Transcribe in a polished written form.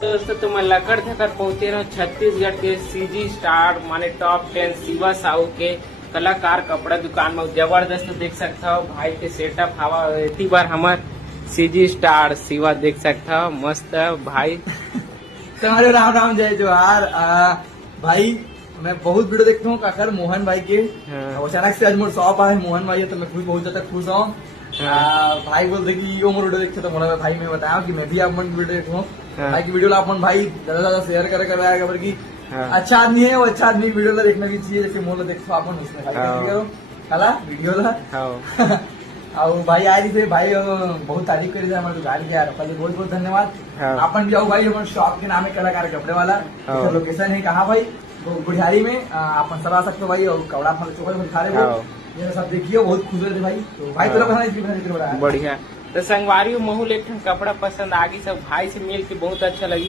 दोस्तों तो मैं लकड़ थकर पहुंचे रहा छत्तीसगढ़ के सीजी स्टार माने टॉप 10 शिवा साहू के कलाकार कपड़ा दुकान में जबरदस्त देख सकता हो भाई के सेटअप हवा इतनी बार हमार सीजी स्टार शिवा देख सकता हो मस्त है भाई। तुम्हारे राम राम जय जोहार। भाई मैं बहुत वीडियो देखता हूँ काकर मोहन भाई के। अचानक से आज मोर शॉप आए मोहन भाई है तो मैं बहुत ज्यादा खुश हूँ। भाई बोलते कि यो मोर वीडियो देखते तो मोला भाई मैं बताया कि मैं भी आप वीडियो देखूँ भाई की वीडियो अपन भाई ज्यादा शेयर कर आएगा कि अच्छा आदमी है वो अच्छा आदमी वीडियो ला देखना भी चाहिए जैसे मोला देखो अपन उसमें भाई कला वीडियो ला और भाई आज से भाई बहुत तारीफ करी हमारे दुकान के यार पहले बहुत बहुत धन्यवाद। अपन भी आओ भाई हमारे शॉप के नाम है कलाकार कपड़े वाला। लोकेशन है कहाँ भाई गुढ़ियारी में अपन सब आ सकते हो भाई और कपड़ा चौक खा रहे हो ये सब देखिए बहुत खुश रहते भाई। तो भाई तेरा बढ़िया तो संगवारी महू एक कपड़ा पसंद आ गई सब भाई से मिल के बहुत अच्छा लगी।